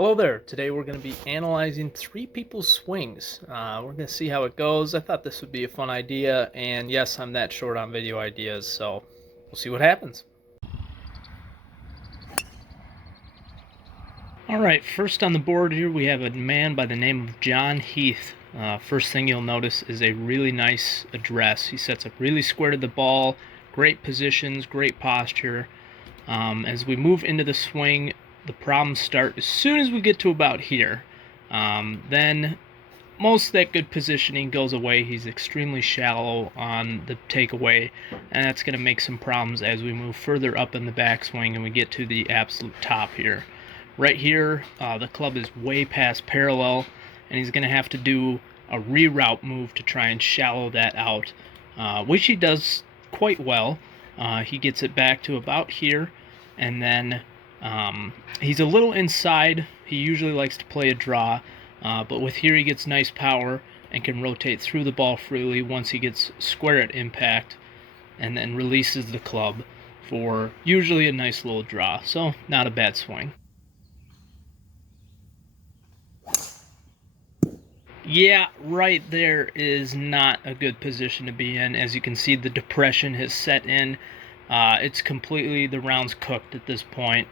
Hello there. Today we're going to be analyzing three people's swings. We're going to see how it goes. I thought this would be a fun idea, and yes, I'm that short on video ideas, so we'll see what happens. All right, first on the board here we have a man by the name of John Heath. First thing you'll notice is a really nice address. He sets up really square to the ball, great positions, great posture. As we move into the swing, the problems start as soon as we get to about here. Then most of that good positioning goes away. He's extremely shallow on the takeaway, and that's going to make some problems as we move further up in the backswing and we get to the absolute top here. Right here, the club is way past parallel, and he's going to have to do a reroute move to try and shallow that out, which he does quite well. He gets it back to about here, and then he's a little inside. He usually likes to play a draw, but with here he gets nice power and can rotate through the ball freely once he gets square at impact, and then releases the club for usually a nice little draw. So not a bad swing. Yeah, right there is not a good position to be in. As you can see, the depression has set in. It's completely, the round's cooked at this point.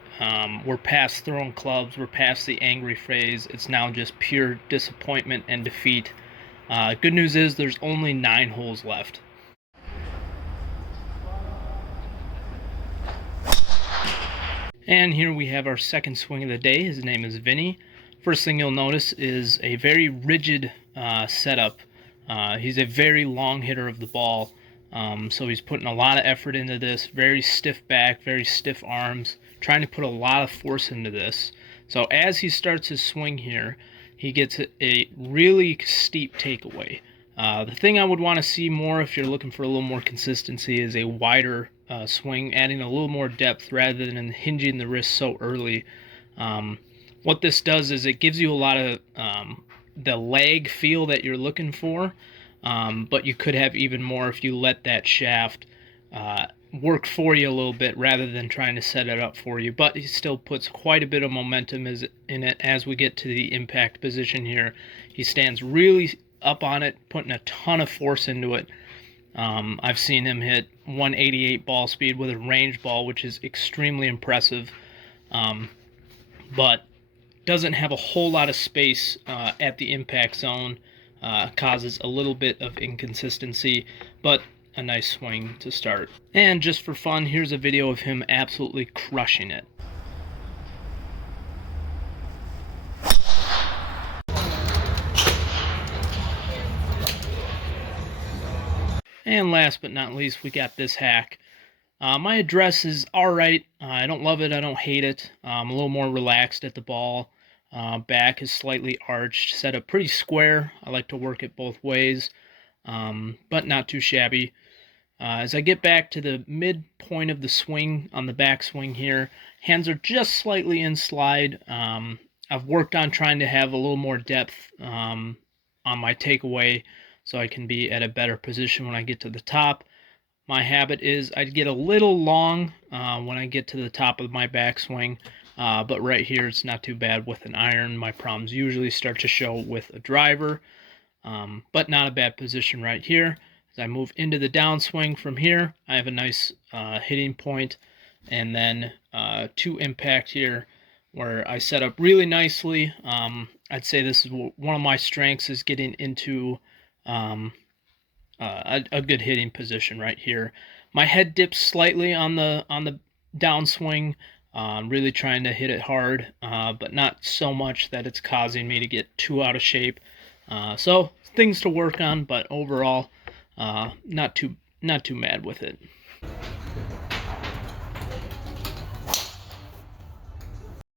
We're past throwing clubs. We're past the angry phase. It's now just pure disappointment and defeat. Good news is there's only 9 holes left. And here we have our second swing of the day. His name is Vinny. First thing you'll notice is a very rigid setup. He's a very long hitter of the ball, so he's putting a lot of effort into this. Very stiff back, very stiff arms, trying to put a lot of force into this. So as he starts his swing here, he gets a really steep takeaway. The thing I would want to see more if you're looking for a little more consistency is a wider swing, adding a little more depth rather than hinging the wrist so early. What this does is it gives you a lot of the lag feel that you're looking for, but you could have even more if you let that shaft work for you a little bit rather than trying to set it up for you. But he still puts quite a bit of momentum in it as we get to the impact position here. He stands really up on it, putting a ton of force into it. I've seen him hit 188 ball speed with a range ball, which is extremely impressive, but doesn't have a whole lot of space at the impact zone. Causes a little bit of inconsistency, but a nice swing to start. And just for fun, here's a video of him absolutely crushing it. And last but not least, we got this hack. My address is alright. I don't love it, I don't hate it. I'm a little more relaxed at the ball. Back is slightly arched, set up pretty square. I like to work it both ways, but not too shabby. As I get back to the midpoint of the swing on the backswing here, hands are just slightly in slide. I've worked on trying to have a little more depth on my takeaway so I can be at a better position when I get to the top. My habit is I get a little long when I get to the top of my backswing, but right here it's not too bad with an iron. My problems usually start to show with a driver, but not a bad position right here. As I move into the downswing from here, I have a nice hitting point, and then to impact here where I set up really nicely. I'd say this is one of my strengths, is getting into a good hitting position right here. My head dips slightly on the downswing. Really trying to hit it hard, but not so much that it's causing me to get too out of shape. So things to work on, but overall, not too mad with it.